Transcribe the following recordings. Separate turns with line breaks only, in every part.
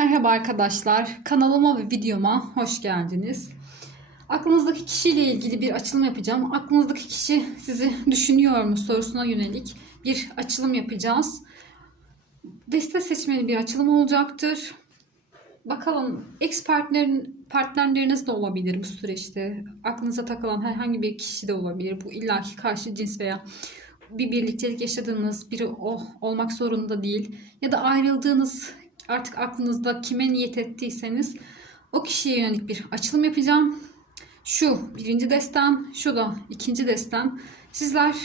Merhaba arkadaşlar. Kanalıma ve videoma hoş geldiniz. Aklınızdaki kişiyle ilgili bir açılım yapacağım. Aklınızdaki kişi sizi düşünüyor mu sorusuna yönelik bir açılım yapacağız. Deste seçmeli bir açılım olacaktır. Bakalım ex partnerin partnerleriniz de olabilir bu süreçte. Aklınıza takılan herhangi bir kişi de olabilir. Bu illaki karşı cins veya bir birliktelik yaşadığınız biri o olmak zorunda değil. Ya da ayrıldığınız artık aklınızda kime niyet ettiyseniz o kişiye yönelik bir açılım yapacağım. Şu birinci destem, şu da ikinci destem. Sizler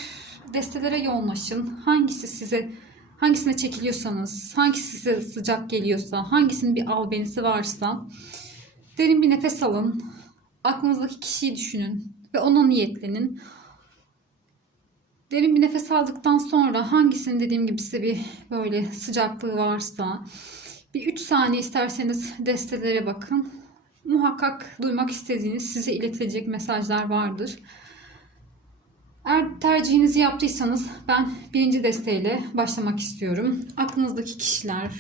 destelere yoğunlaşın. Hangisi size hangisine çekiliyorsanız, hangisi size sıcak geliyorsa, hangisinin bir albenisi varsa derin bir nefes alın. Aklınızdaki kişiyi düşünün ve ona niyetlenin. Derin bir nefes aldıktan sonra hangisinin dediğim gibi size bir böyle sıcaklığı varsa bir 3 saniye isterseniz destelere bakın. Muhakkak duymak istediğiniz size iletilecek mesajlar vardır. Eğer tercihinizi yaptıysanız ben birinci desteğiyle başlamak istiyorum. Aklınızdaki kişiler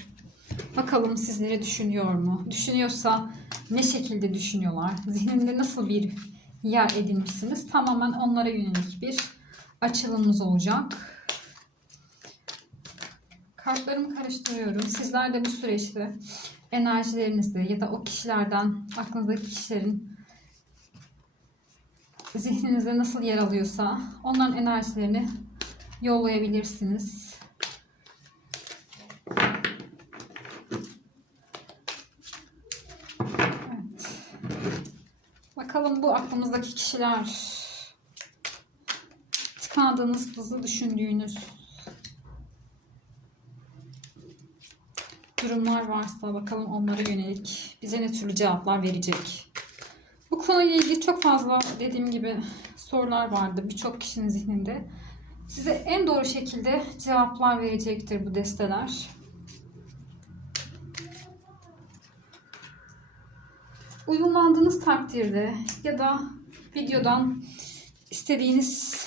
bakalım sizleri düşünüyor mu? Düşünüyorsa ne şekilde düşünüyorlar? Zihninde nasıl bir yer edinmişsiniz? Tamamen onlara yönelik bir açılımımız olacak. Kartlarımı karıştırıyorum. Sizler de bu süreçte enerjilerinizde ya da o kişilerden aklınızdaki kişilerin zihninizde nasıl yer alıyorsa onların enerjilerini yollayabilirsiniz. Evet. Bakalım bu aklımızdaki kişiler tıkandığınız, hızlı düşündüğünüz durumlar varsa bakalım onlara yönelik bize ne türlü cevaplar verecek. Bu konuyla ilgili çok fazla dediğim gibi sorular vardı birçok kişinin zihninde. Size en doğru şekilde cevaplar verecektir bu desteler. Uyumlandığınız takdirde ya da videodan istediğiniz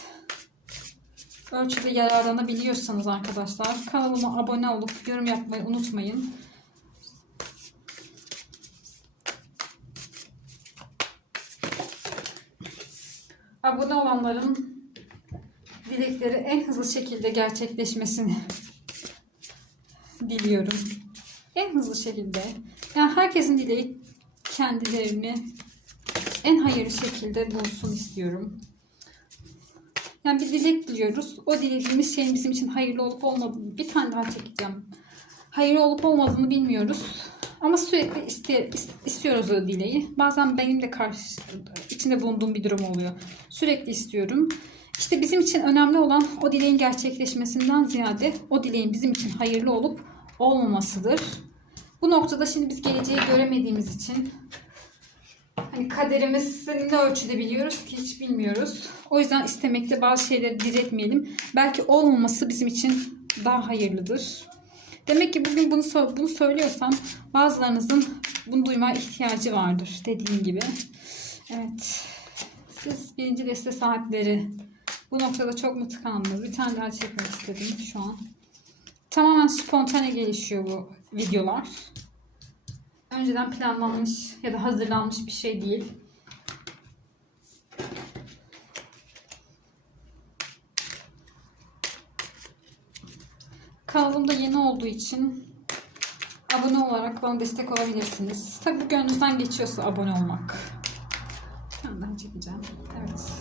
ölçüde yararlanabiliyorsanız arkadaşlar kanalıma abone olup yorum yapmayı unutmayın. Abone olanların dilekleri en hızlı şekilde gerçekleşmesini diliyorum. En hızlı şekilde. Yani herkesin dileği kendilerini en hayırlı şekilde bulsun istiyorum. Yani bir dilek diliyoruz. O dilediğimiz şeyin bizim için hayırlı olup olmadığını bir tane daha çekeceğim. Hayırlı olup olmadığını bilmiyoruz. Ama sürekli iste, istiyoruz o dileği. Bazen benim de karşı içinde bulunduğum bir durum oluyor. Sürekli istiyorum. İşte bizim için önemli olan o dileğin gerçekleşmesinden ziyade o dileğin bizim için hayırlı olup olmamasıdır. Bu noktada şimdi biz geleceği göremediğimiz için kaderimizi ne ölçüde biliyoruz ki hiç bilmiyoruz. O yüzden istemekte bazı şeyleri diretmeyelim. Belki olmaması bizim için daha hayırlıdır. Demek ki bugün bunu bunu söylüyorsam bazılarınızın bunu duymaya ihtiyacı vardır dediğim gibi. Evet. Siz birinci deste sahipleri bu noktada çok mu tıkandınız? Bir tane daha çekmek istedim şu an. Tamamen spontane gelişiyor bu videolar. Önceden planlanmış ya da hazırlanmış bir şey değil. Kanalımda yeni olduğu için abone olarak bana destek olabilirsiniz. Tabi bu gönlünüzden geçiyorsa abone olmak. Ben çekeceğim. Evet.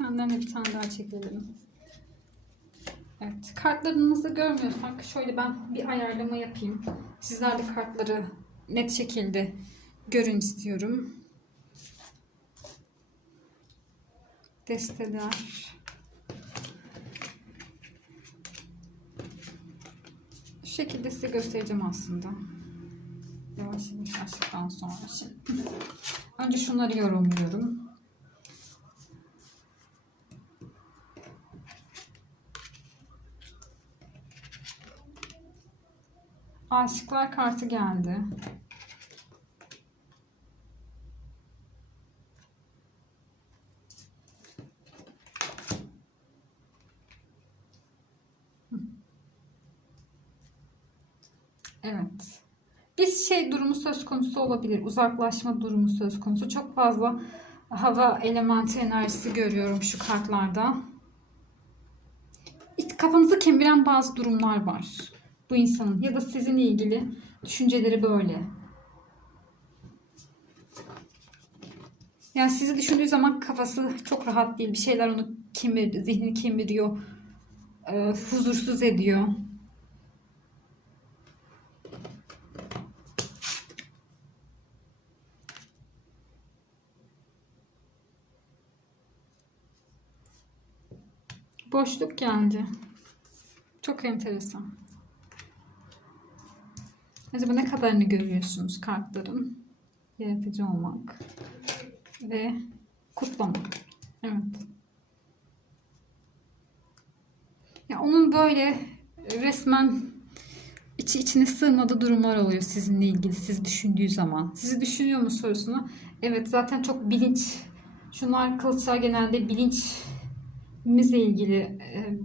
Senden de bir tane daha çekelim. Evet. Kartlarınızı görmüyorsak şöyle ben bir ayarlama yapayım. Sizler de kartları net şekilde görün istiyorum. Desteler. Şu şekilde size göstereceğim aslında. Yavaş yavaş açtıktan sonra. Şimdi. Önce şunları yorumluyorum. Aşıklar kartı geldi. Evet. Bir şey durumu söz konusu olabilir. Uzaklaşma durumu söz konusu. Çok fazla hava elementi enerjisi görüyorum şu kartlarda. Kafanızı kemiren bazı durumlar var. Bu insanın ya da sizinle ilgili düşünceleri böyle. Yani sizi düşündüğü zaman kafası çok rahat değil. Bir şeyler onu kemir, zihnini kemiriyor. e, huzursuz ediyor. Boşluk geldi. Çok enteresan. Acaba ne kadarını görüyorsunuz kartların? Yaratıcı olmak ve kutlamak. Evet. Ya onun böyle resmen içi içine sığmadığı durumlar oluyor sizinle ilgili siz düşündüğü zaman. Sizi düşünüyor mu sorusuna? Evet zaten çok bilinç. Şunlar kılıçlar genelde bilinçimizle ilgili e,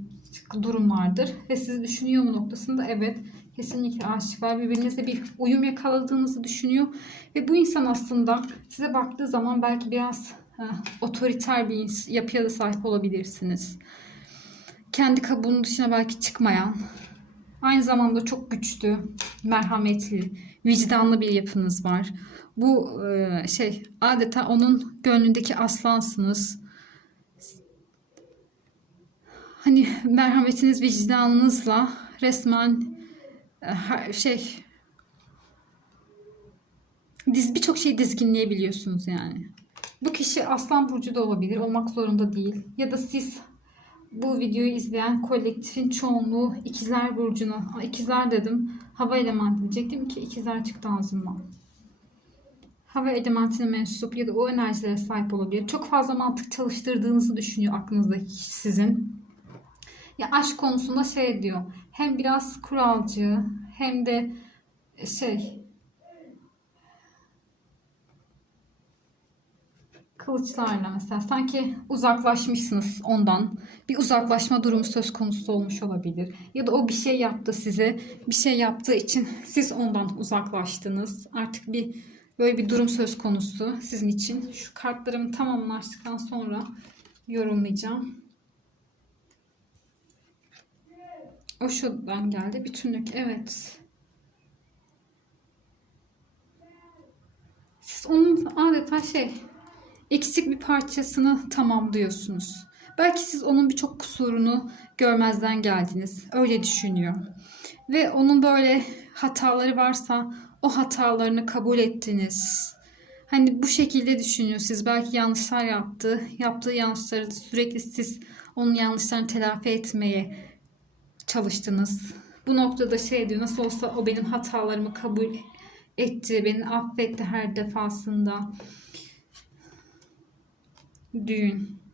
durumlardır. Ve sizi düşünüyor mu noktasında evet kesinlikle aşıklar birbirinizle bir uyum yakaladığınızı düşünüyor. Ve bu insan aslında size baktığı zaman belki biraz e, otoriter bir yapıya da sahip olabilirsiniz. Kendi kabuğunun dışına belki çıkmayan, aynı zamanda çok güçlü, merhametli, vicdanlı bir yapınız var. Bu e, şey adeta onun gönlündeki aslansınız. Hani merhametiniz, vicdanınızla resmen şey diz birçok şeyi dizginleyebiliyorsunuz yani. Bu kişi Aslan burcu da olabilir, olmak zorunda değil. Ya da siz bu videoyu izleyen kolektifin çoğunluğu ikizler burcuna, ikizler dedim, hava elementi diyecektim ki ikizler çıktı ağzımdan. Hava elementine mensup ya da o enerjilere sahip olabilir. Çok fazla mantık çalıştırdığınızı düşünüyor aklınızdaki kişi sizin. Ya aşk konusunda şey diyor. Hem biraz kuralcı hem de şey kılıçlarla mesela sanki uzaklaşmışsınız ondan. Bir uzaklaşma durumu söz konusu olmuş olabilir. Ya da o bir şey yaptı size. Bir şey yaptığı için siz ondan uzaklaştınız. Artık bir böyle bir durum söz konusu sizin için. Şu kartlarımı tamamlaştıktan sonra yorumlayacağım. O geldi. Bütünlük. Evet. Siz onun adeta şey eksik bir parçasını tamamlıyorsunuz. Belki siz onun birçok kusurunu görmezden geldiniz. Öyle düşünüyor. Ve onun böyle hataları varsa o hatalarını kabul ettiniz. Hani bu şekilde düşünüyor siz. Belki yanlışlar yaptı. Yaptığı yanlışları sürekli siz onun yanlışlarını telafi etmeye çalıştınız. Bu noktada şey diyor nasıl olsa o benim hatalarımı kabul etti, beni affetti her defasında. Düğün.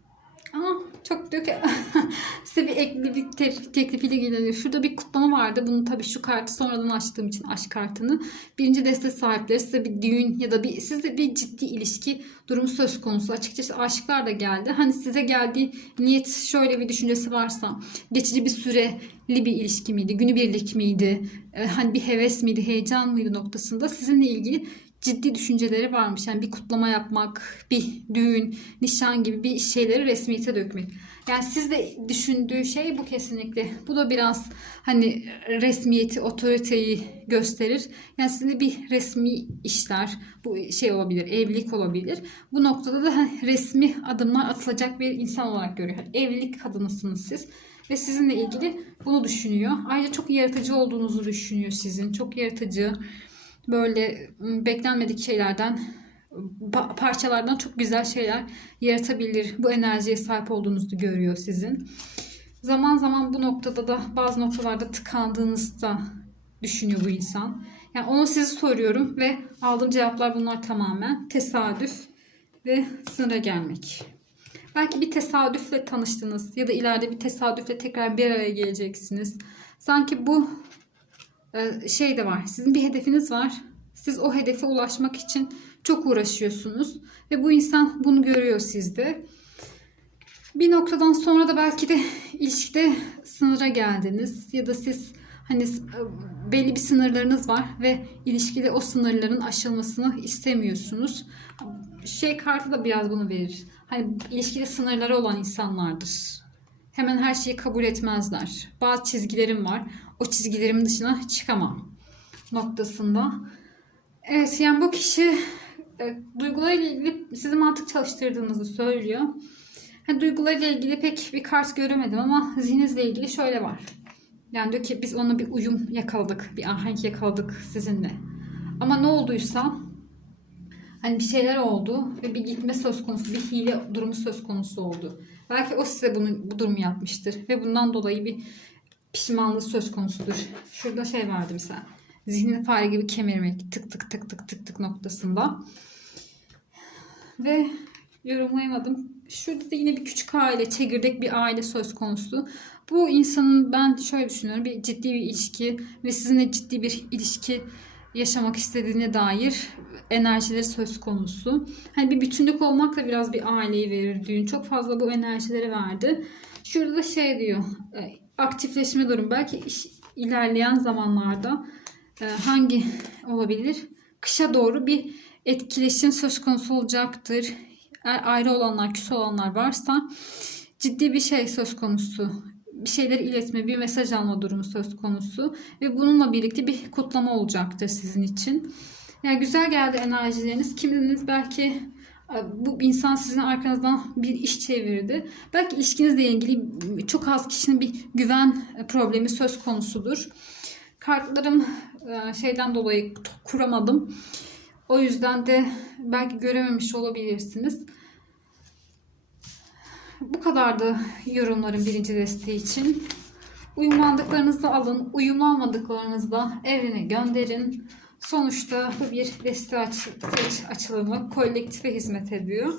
Aa, çok diyor ki size bir ekli bir te- teklifiyle geliyor. Şurada bir kutlama vardı. Bunu tabii şu kartı sonradan açtığım için aşk kartını. Birinci deste sahipleri size bir düğün ya da bir sizde bir ciddi ilişki durumu söz konusu. Açıkçası aşıklar da geldi. Hani size geldiği niyet şöyle bir düşüncesi varsa geçici bir süreli bir ilişki miydi? Günübirlik miydi? Ee, hani bir heves miydi? Heyecan mıydı noktasında sizinle ilgili ciddi düşünceleri varmış. Yani bir kutlama yapmak, bir düğün, nişan gibi bir şeyleri resmiyete dökmek. Yani sizde düşündüğü şey bu kesinlikle. Bu da biraz hani resmiyeti, otoriteyi gösterir. Yani sizde bir resmi işler, bu şey olabilir, evlilik olabilir. Bu noktada da hani resmi adımlar atılacak bir insan olarak görüyor. Yani evlilik kadınısınız siz ve sizinle ilgili bunu düşünüyor. Ayrıca çok yaratıcı olduğunuzu düşünüyor sizin. Çok yaratıcı, böyle beklenmedik şeylerden pa- parçalardan çok güzel şeyler yaratabilir. Bu enerjiye sahip olduğunuzu görüyor sizin. Zaman zaman bu noktada da bazı noktalarda tıkandığınızda düşünüyor bu insan. Yani onu size soruyorum ve aldığım cevaplar bunlar tamamen tesadüf ve sınıra gelmek. Belki bir tesadüfle tanıştınız ya da ileride bir tesadüfle tekrar bir araya geleceksiniz. Sanki bu şey de var. Sizin bir hedefiniz var. Siz o hedefe ulaşmak için çok uğraşıyorsunuz ve bu insan bunu görüyor sizde. Bir noktadan sonra da belki de ilişkide sınıra geldiniz ya da siz Hani s- belli bir sınırlarınız var ve ilişkide o sınırların aşılmasını istemiyorsunuz. Şey kartı da biraz bunu verir. Hani ilişkide sınırları olan insanlardır. Hemen her şeyi kabul etmezler. Bazı çizgilerim var. O çizgilerimin dışına çıkamam noktasında. Evet yani bu kişi e, duygularıyla ilgili sizi mantık çalıştırdığınızı söylüyor. Hani duygularıyla ilgili pek bir kart göremedim ama zihninizle ilgili şöyle var. Yani diyor ki biz ona bir uyum yakaladık, bir ahenk yakaladık sizinle. Ama ne olduysa hani bir şeyler oldu ve bir gitme söz konusu, bir hile durumu söz konusu oldu. Belki o size bunu, bu durumu yapmıştır ve bundan dolayı bir pişmanlığı söz konusudur. Şurada şey vardı mesela. Zihnini fare gibi kemirmek tık tık tık tık tık tık noktasında. Ve yorumlayamadım. Şurada da yine bir küçük aile, çekirdek bir aile söz konusu. Bu insanın ben şöyle düşünüyorum. Bir ciddi bir ilişki ve sizinle ciddi bir ilişki yaşamak istediğine dair enerjileri söz konusu. Hani bir bütünlük olmakla biraz bir aileyi verir düğün. Çok fazla bu enerjileri verdi. Şurada da şey diyor. e, Aktifleşme durum. Belki iş, ilerleyen zamanlarda e, hangi olabilir? Kışa doğru bir etkileşim söz konusu olacaktır. Eğer ayrı olanlar, küs olanlar varsa ciddi bir şey söz konusu. Bir şeyleri iletme, bir mesaj alma durumu söz konusu. Ve bununla birlikte bir kutlama olacaktır sizin için. Yani güzel geldi enerjileriniz. Kiminiz belki e, bu insan sizin arkanızdan bir iş çevirdi. Belki ilişkinizle ilgili çok az kişinin bir güven problemi söz konusudur. Kartlarım e, şeyden dolayı kuramadım. O yüzden de belki görememiş olabilirsiniz. Bu kadardı yorumların birinci desteği için. Uyumlandıklarınızı alın, uyumlanmadıklarınızı da evrene gönderin. Sonuçta bu bir deste aç açılımı kolektife hizmet ediyor.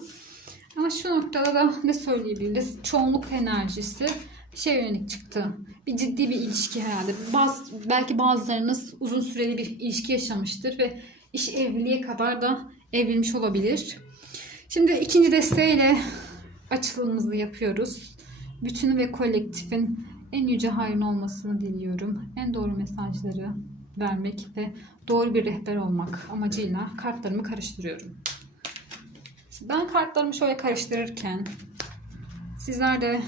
Ama şu noktada da ne söyleyebiliriz? Çoğunluk enerjisi şey yönelik çıktı. Bir ciddi bir ilişki herhalde. Bazı, belki bazılarınız uzun süreli bir ilişki yaşamıştır ve iş evliliğe kadar da evrilmiş olabilir. Şimdi ikinci desteğiyle açılımımızı yapıyoruz. Bütünü ve kolektifin en yüce hayrın olmasını diliyorum. En doğru mesajları vermek ve doğru bir rehber olmak amacıyla kartlarımı karıştırıyorum. Ben kartlarımı şöyle karıştırırken sizler de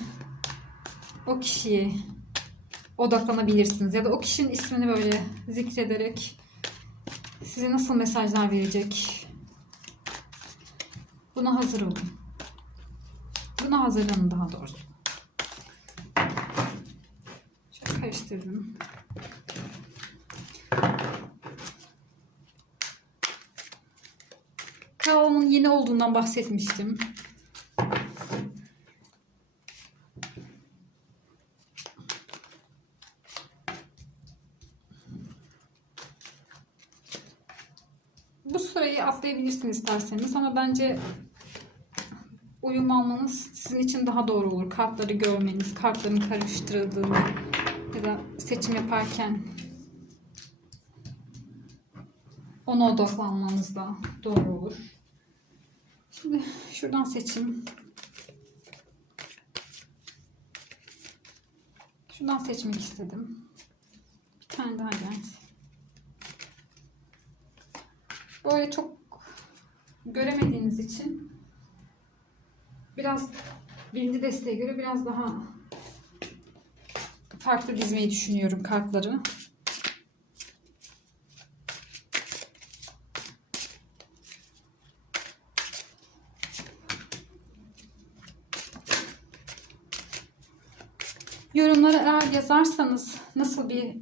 o kişiye odaklanabilirsiniz ya da o kişinin ismini böyle zikrederek size nasıl mesajlar verecek buna hazır olun. Buna hazırlanın daha doğrusu. Şöyle karıştırdım. Kavamın yeni olduğundan bahsetmiştim. Bu sırayı atlayabilirsiniz isterseniz ama bence uyum almanız sizin için daha doğru olur. Kartları görmeniz, kartların karıştırıldığını ya da seçim yaparken ona odaklanmanız da doğru olur. Şimdi şuradan seçim. Şuradan seçmek istedim. Bir tane daha gelsin. Böyle çok göremediğiniz için biraz birinci desteğe göre biraz daha farklı dizmeyi düşünüyorum kartları. Yorumlara eğer yazarsanız nasıl bir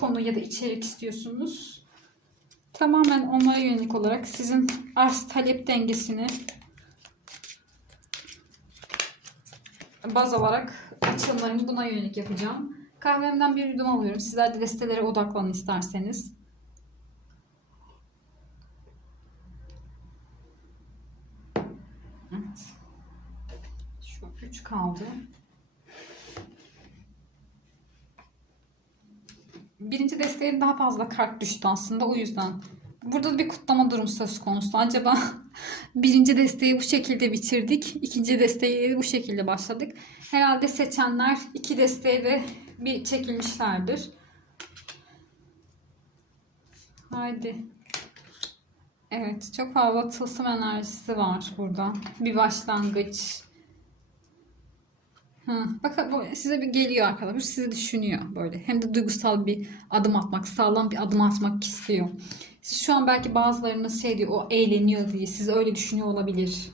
konu ya da içerik istiyorsunuz? Tamamen onlara yönelik olarak sizin arz talep dengesini baz alarak açılımlarımı buna yönelik yapacağım. Kahvemden bir yudum alıyorum. Sizler de destelere odaklanın isterseniz. Evet. Şu üç kaldı. Birinci desteğe daha fazla kart düştü aslında o yüzden. Burada bir kutlama durum söz konusu. Acaba birinci desteği bu şekilde bitirdik. ikinci desteği bu şekilde başladık. Herhalde seçenler iki desteği de bir çekilmişlerdir. Haydi. Evet çok hava tılsım enerjisi var burada. Bir başlangıç, Bakın bu size bir geliyor arkadaşlar. Sizi düşünüyor böyle. Hem de duygusal bir adım atmak, sağlam bir adım atmak istiyor. Siz şu an belki bazılarınız şey diyor, o eğleniyor diye. Siz öyle düşünüyor olabilir.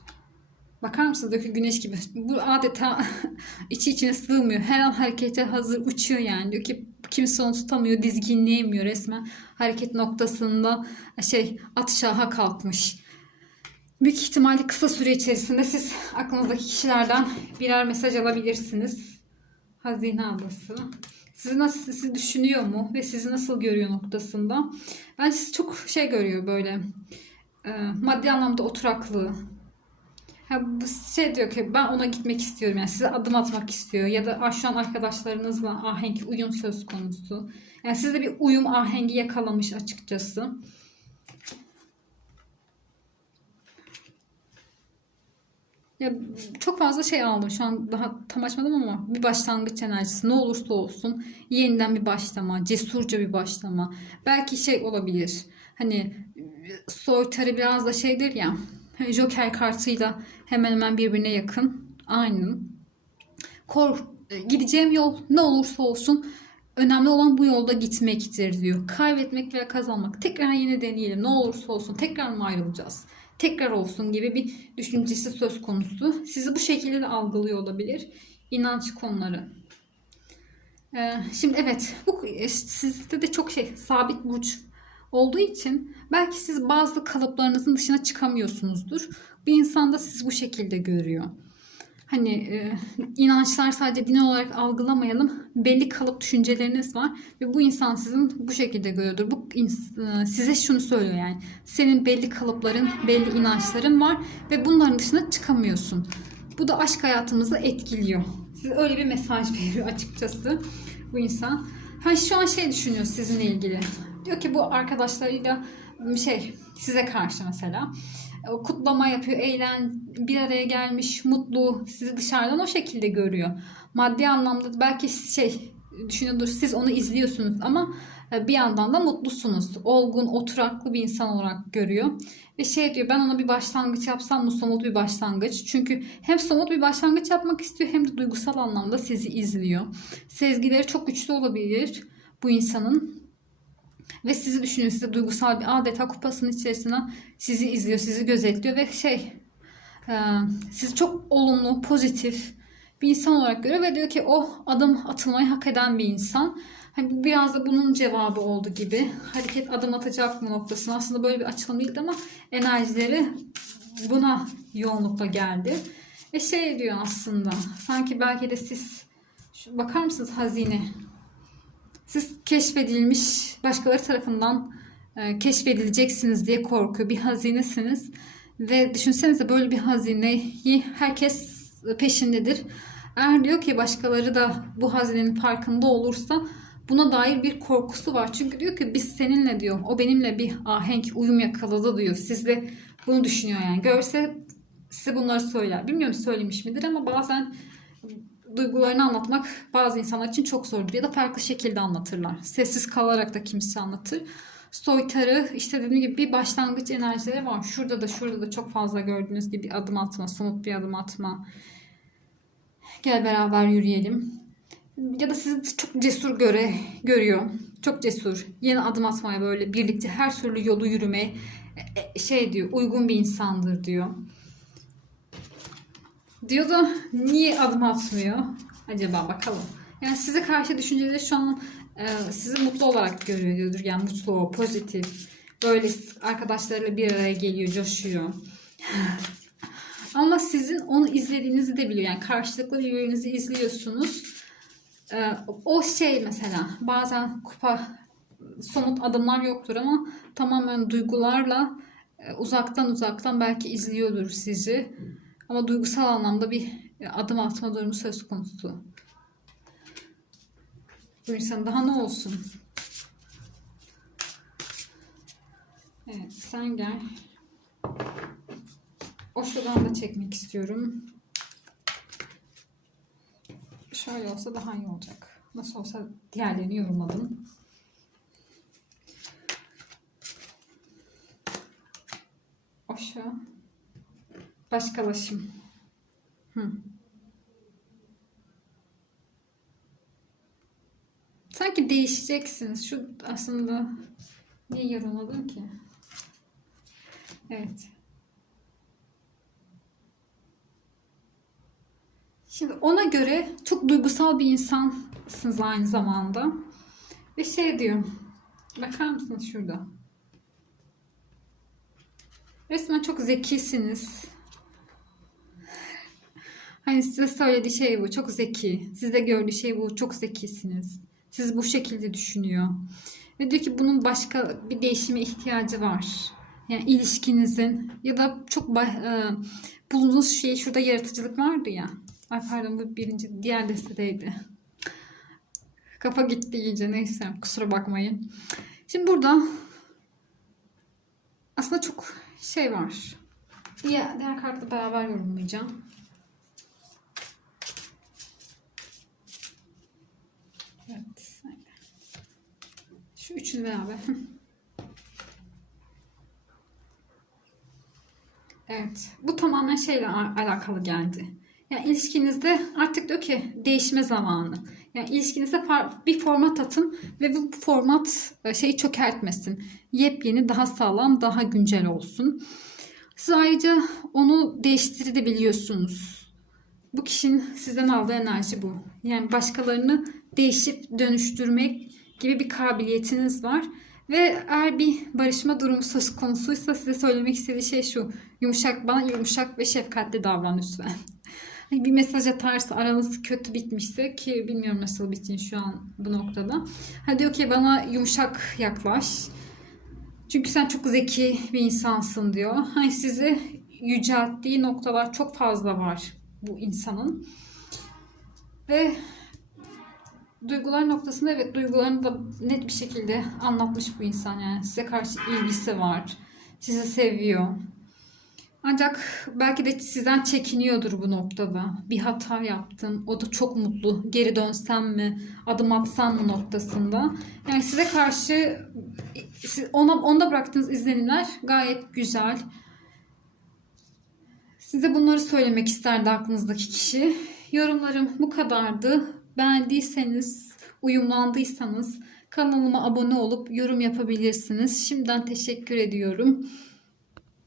Bakar mısınız? Dökü güneş gibi. Bu adeta içi içine sığmıyor. Her an harekete hazır uçuyor yani. Diyor ki kimse onu tutamıyor, dizginleyemiyor resmen. Hareket noktasında şey at şaha kalkmış. Büyük ihtimalle kısa süre içerisinde siz aklınızdaki kişilerden birer mesaj alabilirsiniz. Hazine adası. Sizi nasıl sizi düşünüyor mu ve sizi nasıl görüyor noktasında. Bence sizi çok şey görüyor böyle. e, maddi anlamda oturaklı, Ha, bu şey diyor ki ben ona gitmek istiyorum yani size adım atmak istiyor ya da "Aa, şu an arkadaşlarınızla ahenk uyum söz konusu. Yani sizde bir uyum ahengi yakalamış açıkçası. Ya çok fazla şey aldım şu an daha tam açmadım ama bir başlangıç enerjisi ne olursa olsun yeniden bir başlama, cesurca bir başlama. Belki şey olabilir. Hani soytarı biraz da şeydir ya. hani Joker kartıyla hemen hemen birbirine yakın. Aynı. Kor gideceğim yol ne olursa olsun önemli olan bu yolda gitmektir diyor. Kaybetmek veya kazanmak. Tekrar yine deneyelim. Ne olursa olsun tekrar mı ayrılacağız? Tekrar olsun gibi bir düşüncesi söz konusu. Sizi bu şekilde de algılıyor olabilir. İnanç konuları. Ee, şimdi evet bu e, sizde de çok şey sabit burç olduğu için belki siz bazı kalıplarınızın dışına çıkamıyorsunuzdur. Bir insan da sizi bu şekilde görüyor. Hani e, inançlar sadece din olarak algılamayalım. Belli kalıp düşünceleriniz var ve bu insan sizin bu şekilde görüyordur. Bu e, size şunu söylüyor yani. Senin belli kalıpların, belli inançların var ve bunların dışına çıkamıyorsun. Bu da aşk hayatımızı etkiliyor. Size öyle bir mesaj veriyor açıkçası bu insan. Ha şu an şey düşünüyor sizinle ilgili. Diyor ki bu arkadaşlarıyla şey size karşı mesela kutlama yapıyor, eğlen, bir araya gelmiş, mutlu, sizi dışarıdan o şekilde görüyor. Maddi anlamda belki şey düşünüyordur, siz onu izliyorsunuz ama e, bir yandan da mutlusunuz. Olgun, oturaklı bir insan olarak görüyor. Ve şey diyor ben ona bir başlangıç yapsam mı somut bir başlangıç. Çünkü hem somut bir başlangıç yapmak istiyor hem de duygusal anlamda sizi izliyor. Sezgileri çok güçlü olabilir bu insanın ve sizi düşünüyor. Size duygusal bir adeta kupasının içerisine sizi izliyor, sizi gözetliyor ve şey e, sizi çok olumlu, pozitif bir insan olarak görüyor ve diyor ki o adım atılmayı hak eden bir insan. Hani biraz da bunun cevabı oldu gibi. Hareket adım atacak mı noktasına aslında böyle bir açılım değildi ama enerjileri buna yoğunlukla geldi. Ve şey diyor aslında sanki belki de siz şu, bakar mısınız hazine siz keşfedilmiş başkaları tarafından e, keşfedileceksiniz diye korkuyor. Bir hazinesiniz ve düşünsenize böyle bir hazineyi herkes peşindedir. Eğer diyor ki başkaları da bu hazinenin farkında olursa buna dair bir korkusu var. Çünkü diyor ki biz seninle diyor o benimle bir ahenk uyum yakaladı diyor. Siz de bunu düşünüyor yani. Görse size bunları söyler. Bilmiyorum söylemiş midir ama bazen duygularını anlatmak bazı insanlar için çok zordur ya da farklı şekilde anlatırlar. Sessiz kalarak da kimse anlatır. Soytarı işte dediğim gibi bir başlangıç enerjileri var. Şurada da şurada da çok fazla gördüğünüz gibi bir adım atma, somut bir adım atma. Gel beraber yürüyelim. Ya da sizi çok cesur göre görüyor. Çok cesur. Yeni adım atmaya böyle birlikte her türlü yolu yürümeye e, şey diyor uygun bir insandır diyor. Diyor da niye adım atmıyor? Acaba bakalım. Yani size karşı düşünceleri şu an e, sizi mutlu olarak görüyor diyordur. Yani mutlu, pozitif. Böyle arkadaşlarıyla bir araya geliyor, coşuyor. Ama sizin onu izlediğinizi de biliyor. Yani karşılıklı birbirinizi izliyorsunuz. E, o şey mesela bazen kupa somut adımlar yoktur ama tamamen duygularla e, uzaktan uzaktan belki izliyordur sizi. Ama duygusal anlamda bir adım atma durumu söz konusu. Bu insan daha ne olsun? Evet sen gel. O şuradan da çekmek istiyorum. Şöyle olsa daha iyi olacak. Nasıl olsa diğerlerini yorumladım. Şu. Başkalaşım. Hı. Sanki değişeceksiniz. Şu aslında niye yorumladım ki? Evet. Şimdi ona göre çok duygusal bir insansınız aynı zamanda. Ve şey diyor. Bakar mısınız şurada? Resmen çok zekisiniz. Hani size söylediği şey bu. Çok zeki. Sizde gördüğü şey bu. Çok zekisiniz. Siz bu şekilde düşünüyor. Ve diyor ki bunun başka bir değişime ihtiyacı var. Yani ilişkinizin ya da çok e, bulunduğunuz şey şurada yaratıcılık vardı ya. Ay pardon bu birinci diğer destedeydi. Kafa gitti iyice neyse kusura bakmayın. Şimdi burada aslında çok şey var. Diğer, diğer kartla beraber yorumlayacağım. Evet. aynen. Şu üçünü beraber. Evet. Bu tamamen şeyle alakalı geldi. Yani ilişkinizde artık diyor ki değişme zamanı. Yani ilişkinizde bir format atın ve bu format e, şeyi çökertmesin. Yepyeni, daha sağlam, daha güncel olsun. Siz ayrıca onu değiştirebiliyorsunuz. Bu kişinin sizden aldığı enerji bu. Yani başkalarını değişip dönüştürmek gibi bir kabiliyetiniz var. Ve eğer bir barışma durumu söz konusuysa size söylemek istediği şey şu. Yumuşak bana yumuşak ve şefkatli davran lütfen. Hani bir mesaj atarsa aranız kötü bitmişse ki bilmiyorum nasıl bitsin şu an bu noktada. Ha diyor ki bana yumuşak yaklaş. Çünkü sen çok zeki bir insansın diyor. Hani sizi yücelttiği noktalar çok fazla var bu insanın. Ve duygular noktasında evet duygularını da net bir şekilde anlatmış bu insan yani size karşı ilgisi var. Sizi seviyor. Ancak belki de sizden çekiniyordur bu noktada. Bir hata yaptım. O da çok mutlu. Geri dönsem mi? Adım atsam mı noktasında. Yani size karşı ona onda bıraktığınız izlenimler gayet güzel. Size bunları söylemek isterdi aklınızdaki kişi. Yorumlarım bu kadardı. Beğendiyseniz, uyumlandıysanız kanalıma abone olup yorum yapabilirsiniz. Şimdiden teşekkür ediyorum.